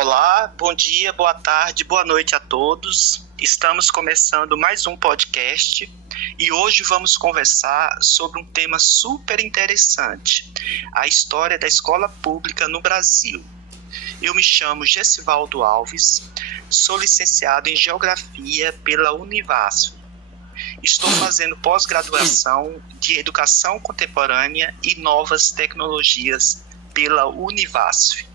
Olá, bom dia, boa tarde, boa noite a todos. Estamos começando mais um podcast e hoje vamos conversar sobre um tema super interessante, a história da escola pública no Brasil. Eu me chamo Gessivaldo Alves, sou licenciado em Geografia pela Univasf. Estou fazendo pós-graduação de Educação Contemporânea e Novas Tecnologias pela Univasf.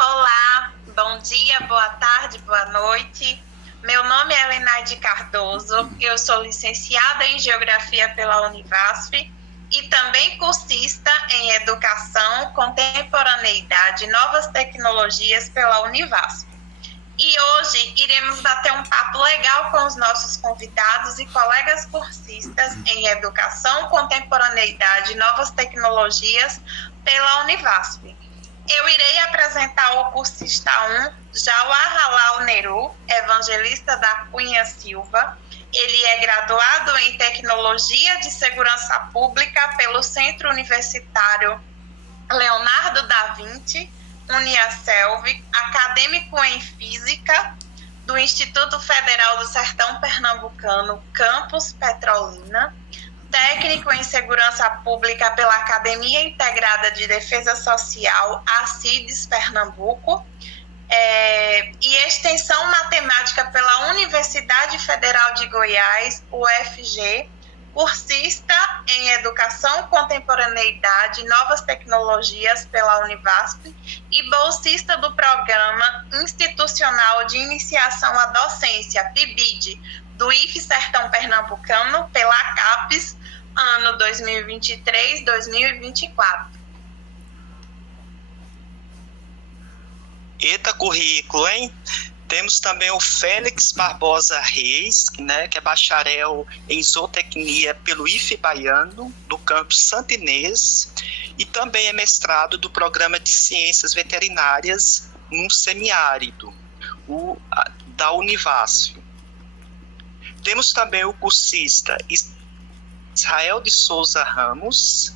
Olá, bom dia, boa tarde, boa noite. Meu nome é Lenaide Cardoso, eu sou licenciada em Geografia pela Univasf e também cursista em Educação, Contemporaneidade e Novas Tecnologias pela Univasf. E hoje iremos bater um papo legal com os nossos convidados e colegas cursistas em Educação, Contemporaneidade e Novas Tecnologias pela Univasf. Eu irei apresentar o cursista 1, Jauar Neru, evangelista da Cunha Silva. Ele é graduado em Tecnologia de Segurança Pública pelo Centro Universitário Leonardo da Vinci, Uniaselv, acadêmico em Física do Instituto Federal do Sertão Pernambucano, Campus Petrolina, técnico em Segurança Pública pela Academia Integrada de Defesa Social, ACIDES Pernambuco, e Extensão Matemática pela Universidade Federal de Goiás, UFG, cursista em Educação, Contemporaneidade e Novas Tecnologias pela Univasf e bolsista do Programa Institucional de Iniciação à Docência, PIBID, do IF Sertão Pernambucano, pela CAPES, ano 2023-2024. Eita currículo, hein? Temos também o Félix Barbosa Reis, que é bacharel em zootecnia pelo IF Baiano, do campus Santo Inês, e também é mestrado do Programa de Ciências Veterinárias no Semiárido, da Univasf. Temos também o cursista Israel de Souza Ramos.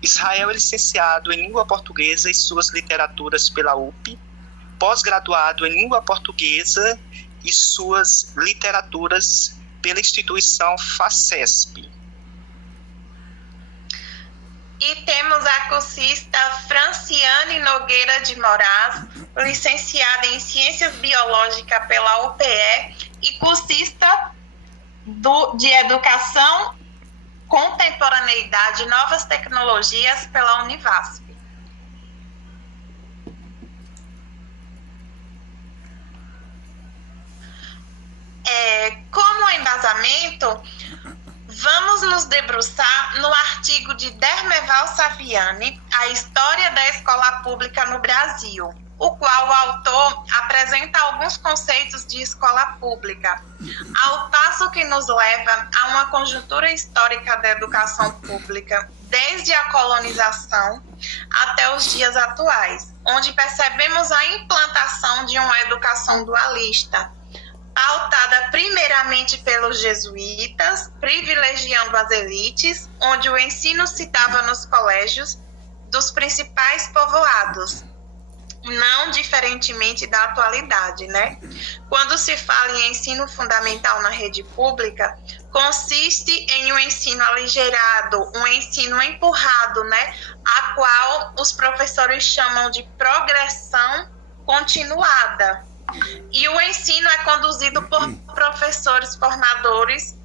Israel é licenciado em Língua Portuguesa e suas literaturas pela UP, pós-graduado em Língua Portuguesa e suas literaturas pela instituição FACESP. E temos a cursista Franciane Nogueira de Moraes, licenciada em Ciências Biológicas pela UPE e cursista de Educação, Contemporaneidade e Novas Tecnologias pela Univasf. Como embasamento, vamos nos debruçar no artigo de Dermeval Saviani, A História da Escola Pública no Brasil, o qual o autor apresenta alguns conceitos de escola pública, ao passo que nos leva a uma conjuntura histórica da educação pública, desde a colonização até os dias atuais, onde percebemos a implantação de uma educação dualista, pautada primeiramente pelos jesuítas, privilegiando as elites, onde o ensino se dava nos colégios dos principais povoados, não diferentemente da atualidade, né? Quando se fala em ensino fundamental na rede pública, consiste em um ensino aligerado, um ensino empurrado, né? A qual os professores chamam de progressão continuada. E o ensino é conduzido por professores formadores,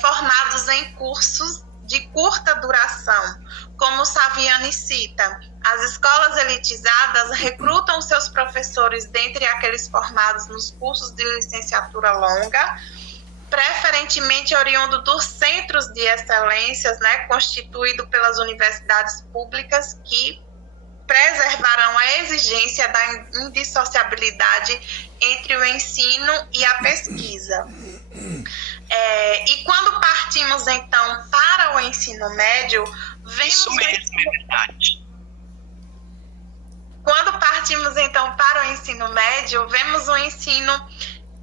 formados em cursos de curta duração. Como Saviani cita, as escolas elitizadas recrutam seus professores dentre aqueles formados nos cursos de licenciatura longa, preferentemente oriundo dos centros de excelências, né, constituído pelas universidades públicas que preservarão a exigência da indissociabilidade entre o ensino e a pesquisa. E quando partimos, então, para o ensino médio, vemos... Isso mesmo, é verdade. Quando partimos, então, para o ensino médio, vemos um ensino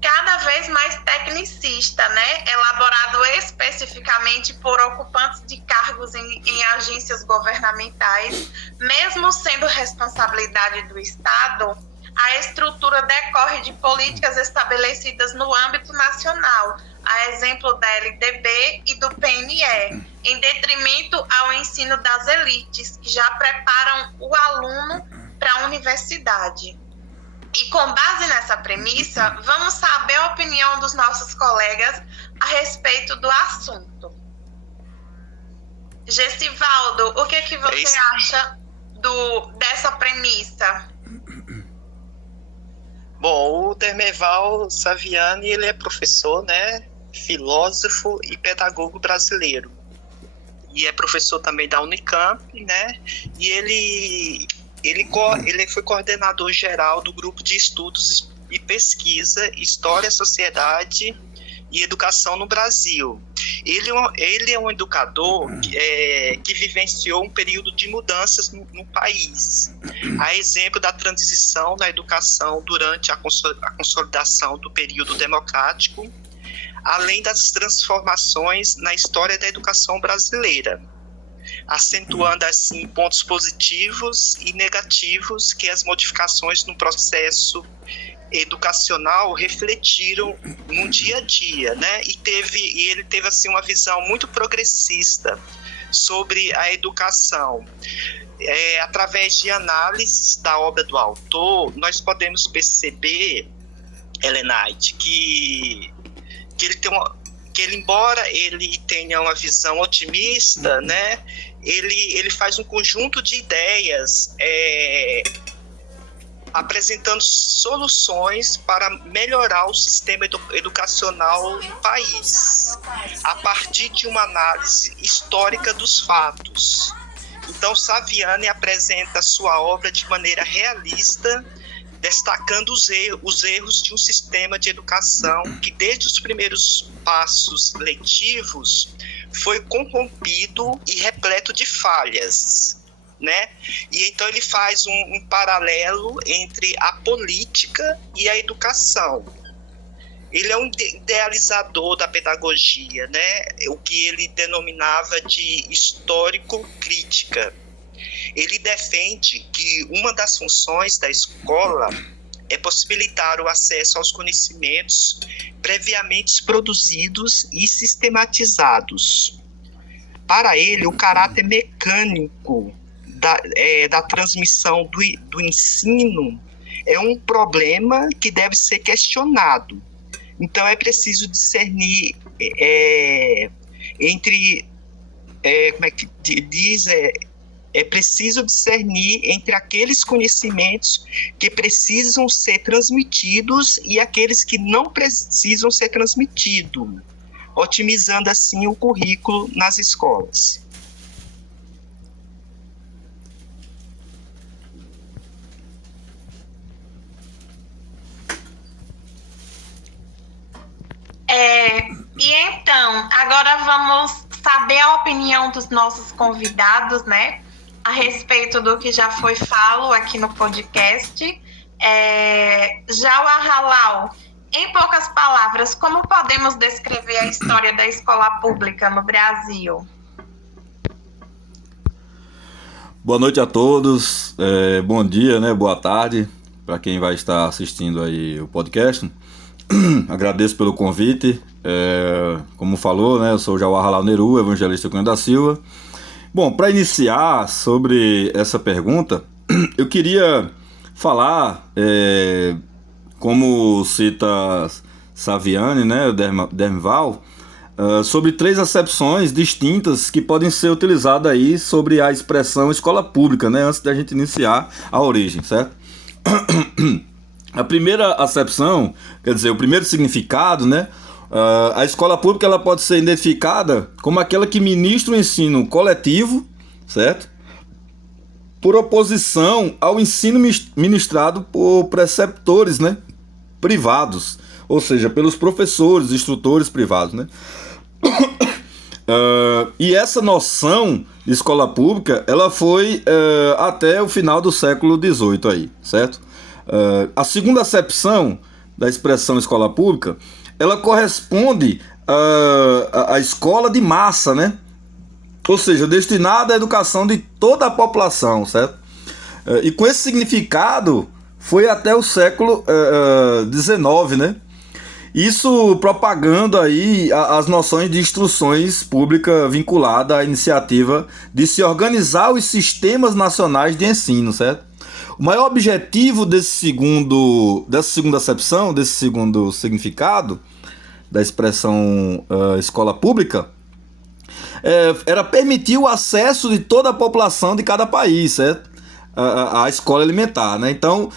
cada vez mais tecnicista, né? Elaborado especificamente por ocupantes de cargos em agências governamentais, mesmo sendo responsabilidade do Estado, a estrutura decorre de políticas estabelecidas no âmbito nacional, a exemplo da LDB e do PNE, em detrimento ao ensino das elites, que já preparam o aluno para a universidade. E com base nessa premissa, vamos saber a opinião dos nossos colegas a respeito do assunto. Gessivaldo, o que você acha dessa premissa? Bom, o Dermeval Saviani, ele é professor, né, filósofo e pedagogo brasileiro. E é professor também da Unicamp, né, e ele foi coordenador geral do grupo de estudos e pesquisa História, Sociedade e Educação no Brasil. Ele é um educador que vivenciou um período de mudanças no país, a exemplo da transição na educação durante a consolidação do período democrático, além das transformações na história da educação brasileira, acentuando assim pontos positivos e negativos que as modificações no processo educacional refletiram no dia a dia, né? E ele teve assim uma visão muito progressista sobre a educação. Através de análises da obra do autor, nós podemos perceber, Helenaide, que ele, embora ele tenha uma visão otimista, né, ele faz um conjunto de ideias apresentando soluções para melhorar o sistema educacional no país, a partir de uma análise histórica dos fatos. Então, Saviani apresenta sua obra de maneira realista, destacando os erros de um sistema de educação que, desde os primeiros passos letivos, foi corrompido e repleto de falhas, né? E então ele faz um paralelo entre a política e a educação. Ele é um idealizador da pedagogia, né? O que ele denominava de histórico-crítica. Ele defende que uma das funções da escola é possibilitar o acesso aos conhecimentos previamente produzidos e sistematizados. Para ele, o caráter mecânico da transmissão do ensino é um problema que deve ser questionado. Então, é preciso discernir é preciso discernir entre aqueles conhecimentos que precisam ser transmitidos e aqueles que não precisam ser transmitidos, otimizando assim o currículo nas escolas. E então, agora vamos saber a opinião dos nossos convidados, né, a respeito do que já foi falado aqui no podcast. Jauhar Halal, em poucas palavras, como podemos descrever a história da escola pública no Brasil? Boa noite a todos, bom dia, né, boa tarde para quem vai estar assistindo aí o podcast. Agradeço pelo convite. Como falou, né, eu sou o Jauhar Halal Neru, evangelista Cunha da Silva. Bom, para iniciar sobre essa pergunta, eu queria falar, como cita Saviani, né, Dermeval, sobre 3 acepções distintas que podem ser utilizadas aí sobre a expressão escola pública, né, antes da gente iniciar a origem, certo? A primeira acepção, quer dizer, o primeiro significado, né? A escola pública ela pode ser identificada como aquela que ministra o ensino coletivo, certo? Por oposição ao ensino ministrado por preceptores, né, privados, ou seja, pelos professores, instrutores privados, né? E essa noção de escola pública, ela foi até o final do século XVIII aí, certo? A segunda acepção da expressão escola pública, ela corresponde à escola de massa, né? Ou seja, destinada à educação de toda a população, certo? E com esse significado foi até o século XIX, né? Isso propagando aí as noções de instruções públicas vinculadas à iniciativa de se organizar os sistemas nacionais de ensino, certo? O maior objetivo dessa segunda acepção, desse segundo significado da expressão escola pública, era permitir o acesso de toda a população de cada país, certo? A escola elementar, né? Então,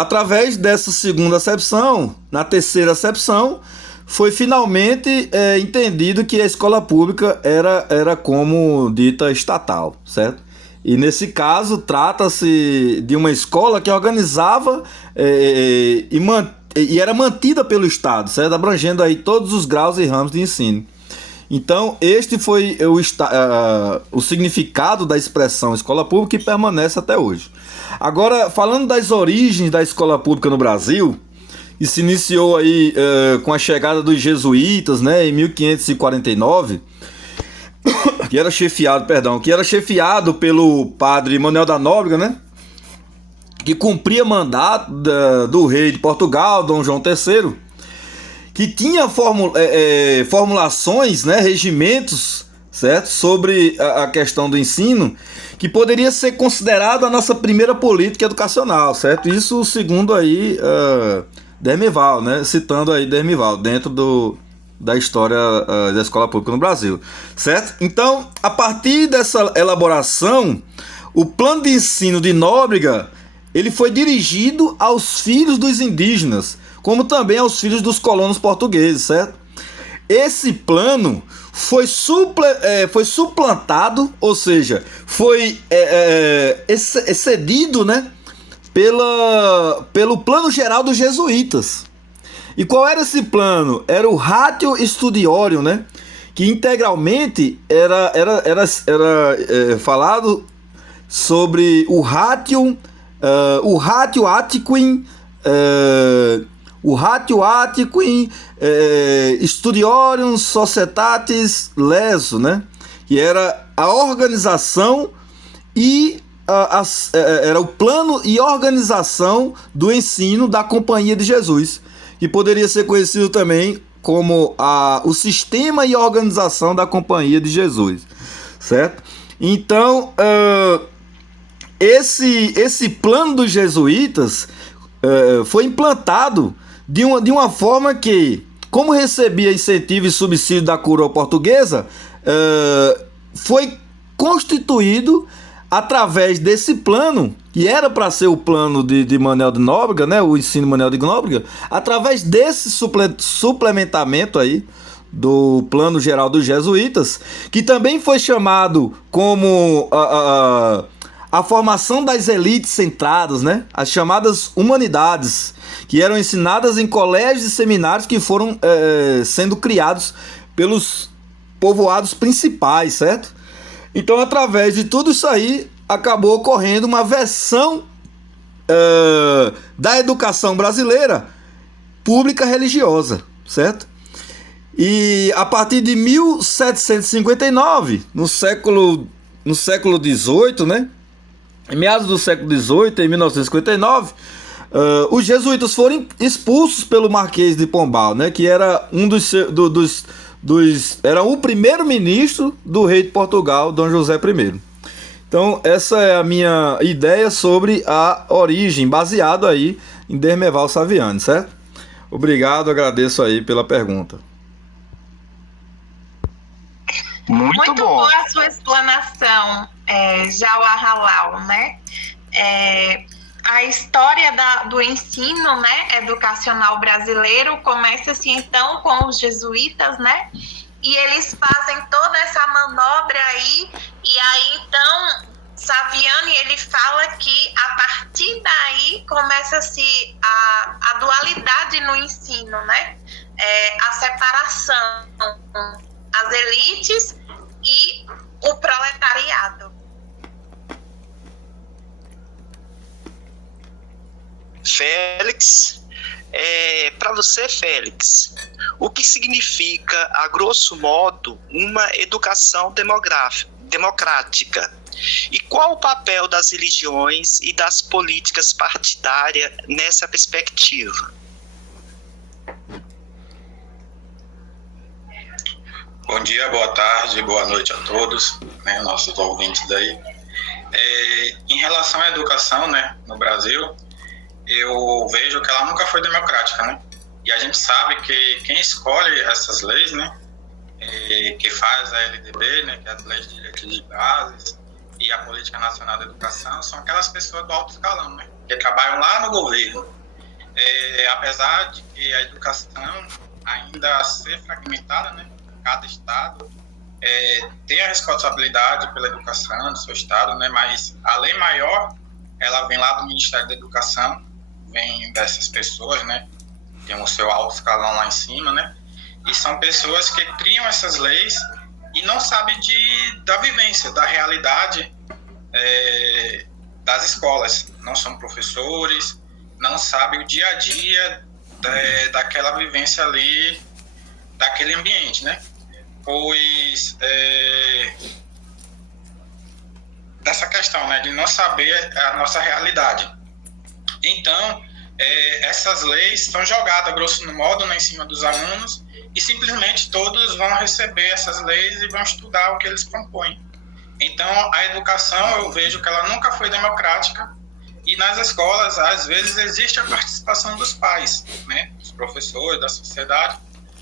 através dessa segunda acepção, na terceira acepção, foi finalmente entendido que a escola pública era como dita estatal, certo? E nesse caso, trata-se de uma escola que organizava e era mantida pelo Estado, certo? Abrangendo aí todos os graus e ramos de ensino. Então, este foi o significado da expressão escola pública que permanece até hoje. Agora, falando das origens da escola pública no Brasil, que se iniciou aí com a chegada dos jesuítas, né, em 1549, que era chefiado pelo padre Manuel da Nóbrega, né, que cumpria mandato do rei de Portugal, Dom João III, que tinha formulações, né, regimentos, certo, sobre a questão do ensino, que poderia ser considerado a nossa primeira política educacional, certo? Isso segundo aí Dermival, né, citando aí Dermival, dentro da história da escola pública no Brasil, certo? Então, a partir dessa elaboração, o plano de ensino de Nóbrega, ele foi dirigido aos filhos dos indígenas, como também aos filhos dos colonos portugueses, certo? Esse plano foi suplantado, ou seja, foi excedido, né, pelo plano geral dos jesuítas. E qual era esse plano? Era o Ratio Studiorum, né, que integralmente era falado sobre o Ratio Atticum, o Ratio Atticum Studiorum Societatis Leso, né? Que era a organização e era o plano e organização do ensino da Companhia de Jesus, que poderia ser conhecido também como o sistema e organização da Companhia de Jesus, certo? Então, esse plano dos jesuítas foi implantado de uma forma que, como recebia incentivo e subsídio da coroa portuguesa, foi constituído através desse plano, que era para ser o plano de Manuel de Nóbrega, né, o ensino Manuel de Nóbrega, através desse suplementamento aí do plano geral dos jesuítas, que também foi chamado como a formação das elites centradas, né, as chamadas humanidades, que eram ensinadas em colégios e seminários que foram sendo criados pelos povoados principais, certo? Então, através de tudo isso aí, acabou ocorrendo uma versão da educação brasileira pública religiosa, certo? E a partir de 1759, no século XVIII, né? Em meados do século XVIII, em 1959, os jesuítas foram expulsos pelo Marquês de Pombal, né? Que era era o primeiro-ministro do rei de Portugal, Dom José I. Então, essa é a minha ideia sobre a origem, baseado aí em Dermeval Saviani, certo? Obrigado, agradeço aí pela pergunta. Muito boa a sua explanação, Jauá Halal, né? A história do ensino, né, educacional brasileiro começa-se então com os jesuítas, né? E eles fazem toda essa manobra aí, e aí então Saviani ele fala que a partir daí começa-se a dualidade no ensino, né? A separação, as elites e o proletariado. Félix, Para você, Félix, o que significa, a grosso modo, uma educação democrática? E qual o papel das religiões e das políticas partidárias nessa perspectiva? Bom dia, boa tarde, boa noite a todos, né, nossos ouvintes aí. Em relação à educação, né, no Brasil, eu vejo que ela nunca foi democrática, né? E a gente sabe que quem escolhe essas leis, né, que faz a LDB, né, que é as leis de direitos de base, e a Política Nacional de Educação, são aquelas pessoas do alto escalão, né, que trabalham lá no governo. Apesar de que a educação ainda ser fragmentada, né, cada estado tem a responsabilidade pela educação do seu estado, né, mas a lei maior, ela vem lá do Ministério da Educação, vem dessas pessoas, né, tem o seu alto escalão lá em cima, né, e são pessoas que criam essas leis e não sabem da vivência, da realidade das escolas. Não são professores, não sabem o dia a dia daquela vivência ali, daquele ambiente, né? Pois dessa questão, né, de não saber a nossa realidade. Então, essas leis são jogadas, grosso modo, né, em cima dos alunos, e simplesmente todos vão receber essas leis e vão estudar o que eles propõem. Então, a educação, eu vejo que ela nunca foi democrática, e nas escolas, às vezes, existe a participação dos pais, né, dos professores, da sociedade,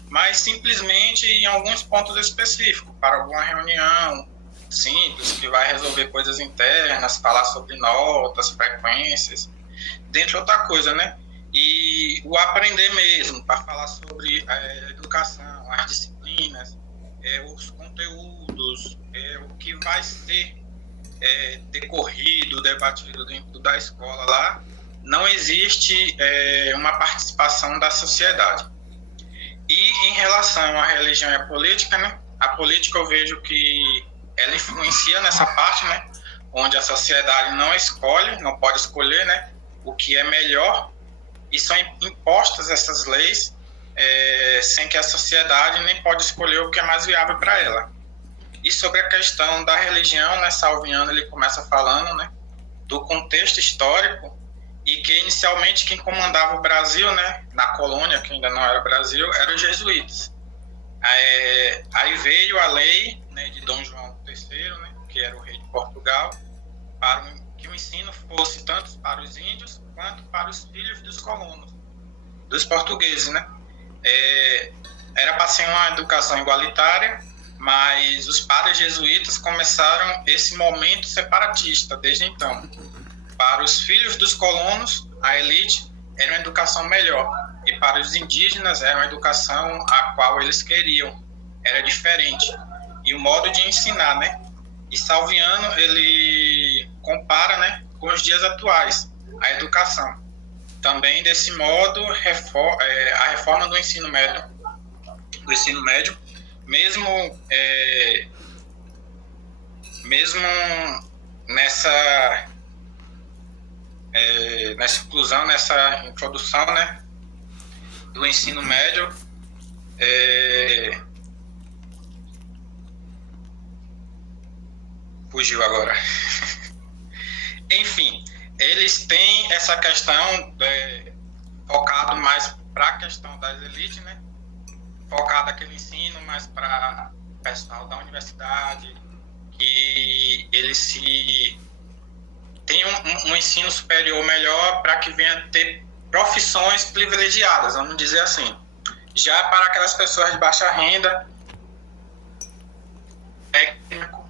mas simplesmente em alguns pontos específicos, para alguma reunião simples, que vai resolver coisas internas, falar sobre notas, frequências, dentre outra coisa, né? E o aprender mesmo, para falar sobre a educação, as disciplinas, os conteúdos, o que vai ser decorrido, debatido dentro da escola lá, não existe uma participação da sociedade. E em relação à religião e à política, né? A política eu vejo que ela influencia nessa parte, né? Onde a sociedade não escolhe, não pode escolher, né? O que é melhor, e são impostas essas leis sem que a sociedade nem pode escolher o que é mais viável para ela. E sobre a questão da religião, né, Salviano ele começa falando, né, do contexto histórico, e que inicialmente quem comandava o Brasil, né, na colônia, que ainda não era Brasil, eram os jesuítas. Aí veio a lei, né, de Dom João III, né, que era o rei de Portugal, para que o ensino fosse tanto para os índios quanto para os filhos dos colonos, dos portugueses, né? Era para ser uma educação igualitária, mas os padres jesuítas começaram esse momento separatista desde então. Para os filhos dos colonos, a elite era uma educação melhor, e para os indígenas era uma educação a qual eles queriam, era diferente. E o modo de ensinar, né? E Salviano, ele compara, né, com os dias atuais, a educação. Também, desse modo, a reforma do ensino médio, mesmo nessa inclusão, nessa introdução, né, do ensino médio, fugiu agora. Enfim, eles têm essa questão focado mais para a questão das elites, né? Focado aquele ensino mais para o pessoal da universidade, que eles tenham um ensino superior melhor para que venha ter profissões privilegiadas, vamos dizer assim. Já para aquelas pessoas de baixa renda, técnico,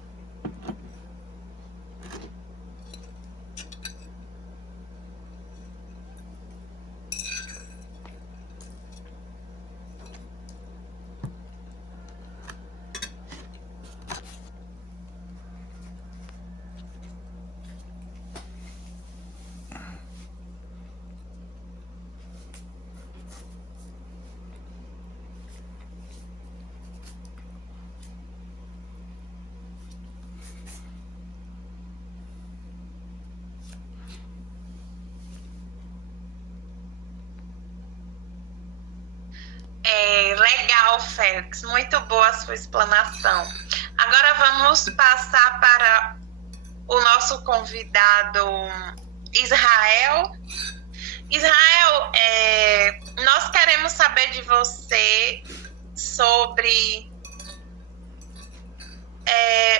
ao Félix. Muito boa a sua explanação. Agora vamos passar para o nosso convidado Israel. Israel, nós queremos saber de você sobre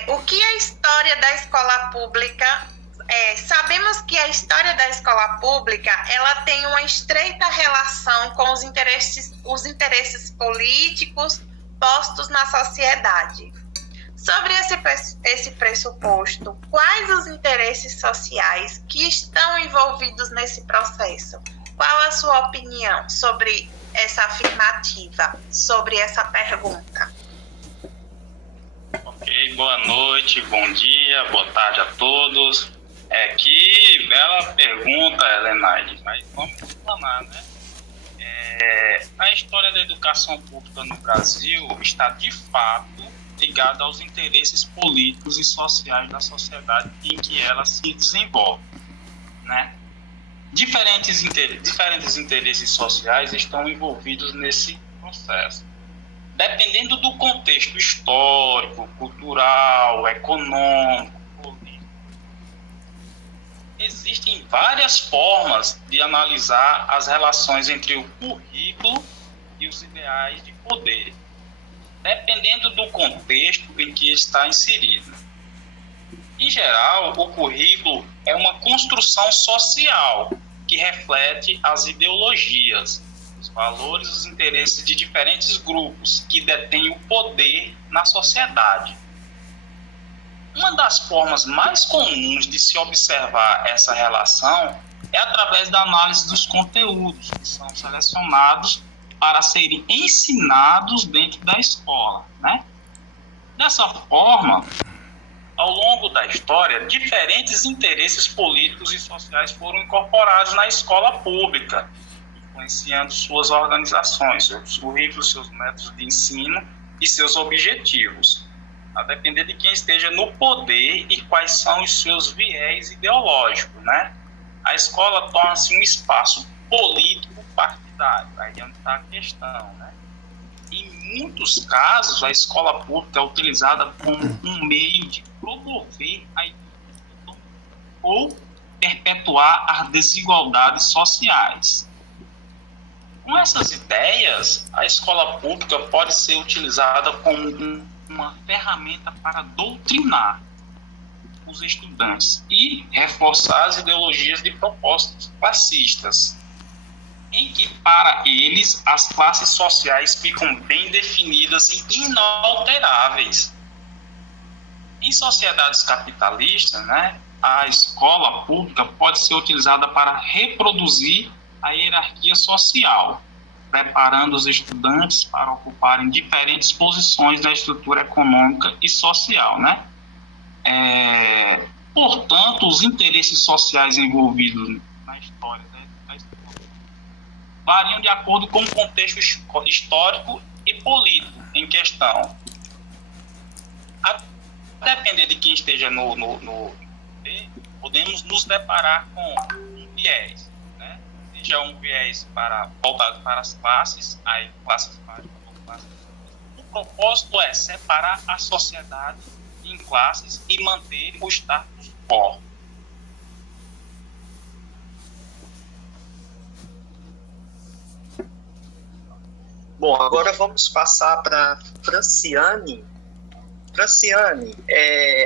o que a história da escola pública. Sabemos que a história da escola pública ela tem uma estreita relação com os interesses políticos postos na sociedade. Sobre esse pressuposto, quais os interesses sociais que estão envolvidos nesse processo? Qual a sua opinião sobre essa afirmativa, sobre essa pergunta? Ok, boa noite, bom dia, boa tarde a todos. Que bela pergunta, Helenaide, mas vamos explanar, né? A história da educação pública no Brasil está, de fato, ligada aos interesses políticos e sociais da sociedade em que ela se desenvolve, né? Diferentes interesses sociais estão envolvidos nesse processo. Dependendo do contexto histórico, cultural, econômico, político, existem várias formas de analisar as relações entre o currículo e os ideais de poder, dependendo do contexto em que está inserido. Em geral, o currículo é uma construção social que reflete as ideologias, os valores e os interesses de diferentes grupos que detêm o poder na sociedade. Uma das formas mais comuns de se observar essa relação é através da análise dos conteúdos que são selecionados para serem ensinados dentro da escola, né? Dessa forma, ao longo da história, diferentes interesses políticos e sociais foram incorporados na escola pública, influenciando suas organizações, seus currículos, seus métodos de ensino e seus objetivos, a depender de quem esteja no poder e quais são os seus viés ideológicos, né? A escola torna-se um espaço político partidário, aí é onde está a questão, né? Em muitos casos, a escola pública é utilizada como um meio de promover a educação ou perpetuar as desigualdades sociais. Com essas ideias, a escola pública pode ser utilizada como uma ferramenta para doutrinar os estudantes e reforçar as ideologias de propósitos classistas, em que, para eles, as classes sociais ficam bem definidas e inalteráveis. Em sociedades capitalistas, né, a escola pública pode ser utilizada para reproduzir a hierarquia social, preparando os estudantes para ocuparem diferentes posições da estrutura econômica e social, né? Portanto, os interesses sociais envolvidos na história da escola variam de acordo com o contexto histórico e político em questão. A depender de quem esteja no podemos nos deparar com um viés, né? Seja um viés voltado para as classes, aí classes baixas ou classes. O propósito é separar a sociedade em classes e manter o status quo. Bom, agora vamos passar para Franciane. Franciane,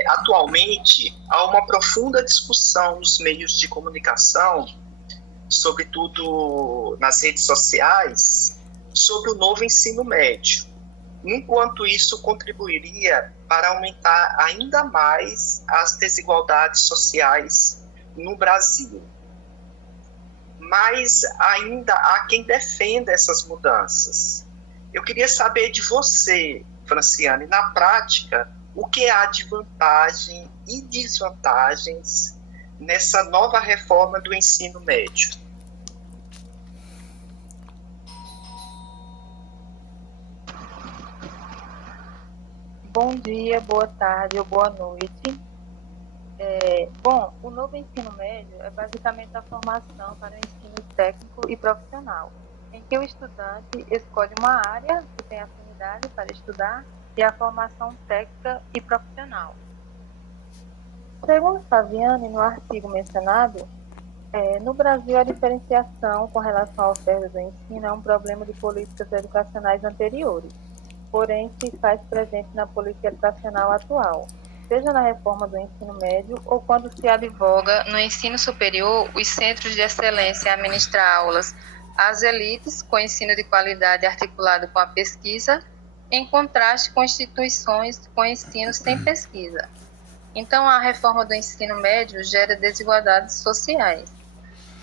atualmente há uma profunda discussão nos meios de comunicação, sobretudo nas redes sociais, sobre o novo ensino médio. Enquanto isso contribuiria para aumentar ainda mais as desigualdades sociais no Brasil. Mas ainda há quem defenda essas mudanças. Eu queria saber de você, Franciane, na prática, o que há de vantagem e desvantagens nessa nova reforma do ensino médio? Bom dia, boa tarde ou boa noite. Bom, o novo ensino médio é basicamente a formação para o ensino técnico e profissional, em que o estudante escolhe uma área que tem afinidade oportunidade para estudar e a formação técnica e profissional. Segundo Saviani, no artigo mencionado, no Brasil a diferenciação com relação à oferta do ensino é um problema de políticas educacionais anteriores, porém se faz presente na política educacional atual, seja na reforma do ensino médio ou quando se advoga no ensino superior os centros de excelência a ministrar aulas às elites com ensino de qualidade articulado com a pesquisa, em contraste com instituições com ensino sem pesquisa. Então, a reforma do ensino médio gera desigualdades sociais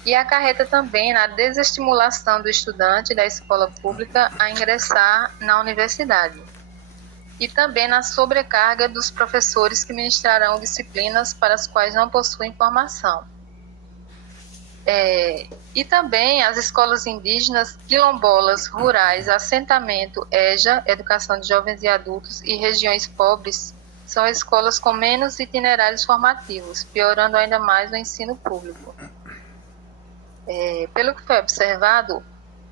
e acarreta também na desestimulação do estudante da escola pública a ingressar na universidade e também na sobrecarga dos professores que ministrarão disciplinas para as quais não possuem formação. E também as escolas indígenas, quilombolas, rurais, assentamento, EJA, educação de jovens e adultos e regiões pobres são escolas com menos itinerários formativos, piorando ainda mais o ensino público. Pelo que foi observado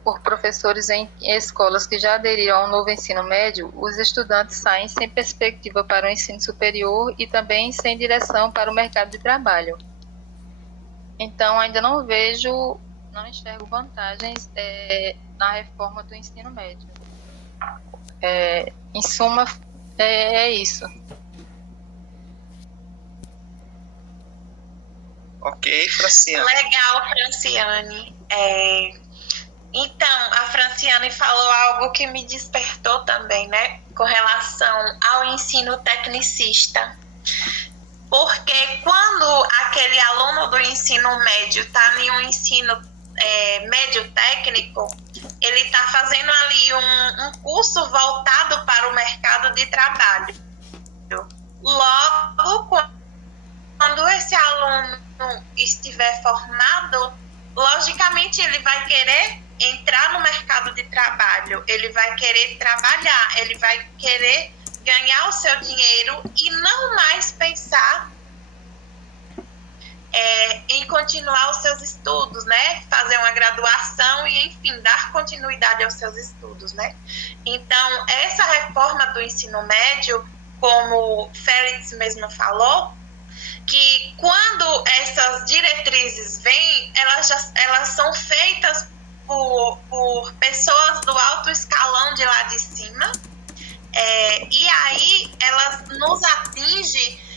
por professores em escolas que já aderiram ao novo ensino médio, os estudantes saem sem perspectiva para o ensino superior e também sem direção para o mercado de trabalho. Então, ainda não enxergo vantagens na reforma do ensino médio. Em suma, é isso. Ok, Franciane. Legal, Franciane. Então, a Franciane falou algo que me despertou também, né? Com relação ao ensino tecnicista. Porque quando aquele aluno do ensino médio está em um ensino médio técnico, ele está fazendo ali um curso voltado para o mercado de trabalho. Logo, quando esse aluno estiver formado, logicamente ele vai querer entrar no mercado de trabalho, ele vai querer trabalhar, ele vai querer ganhar o seu dinheiro e não mais pensar em continuar os seus estudos, né? Fazer uma graduação e, enfim, dar continuidade aos seus estudos, né? Então, essa reforma do ensino médio, como o Félix mesmo falou, que quando essas diretrizes vêm, elas são feitas por pessoas do alto escalão de lá de cima, e aí elas nos atingem,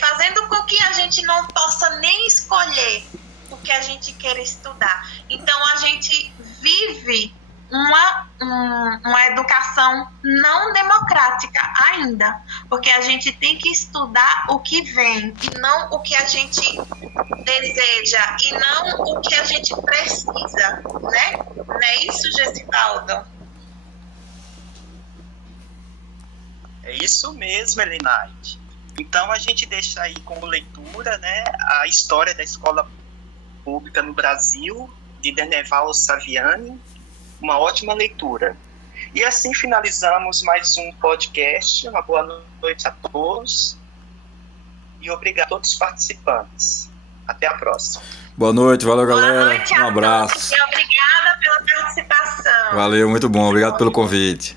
fazendo com que a gente não possa nem escolher o que a gente quer estudar. Então, a gente vive uma educação não democrática ainda, porque a gente tem que estudar o que vem e não o que a gente deseja e não o que a gente precisa, né? Não é isso, Gesivaldo? É isso mesmo, Elinaide. Então, a gente deixa aí como leitura, né, a história da escola pública no Brasil, de Derneval Saviani, uma ótima leitura. E assim finalizamos mais um podcast. Uma boa noite a todos e obrigado a todos os participantes. Até a próxima. Boa noite, valeu, galera. Boa noite a um abraço. todos e obrigada pela participação. Valeu, muito bom. Obrigado pelo convite.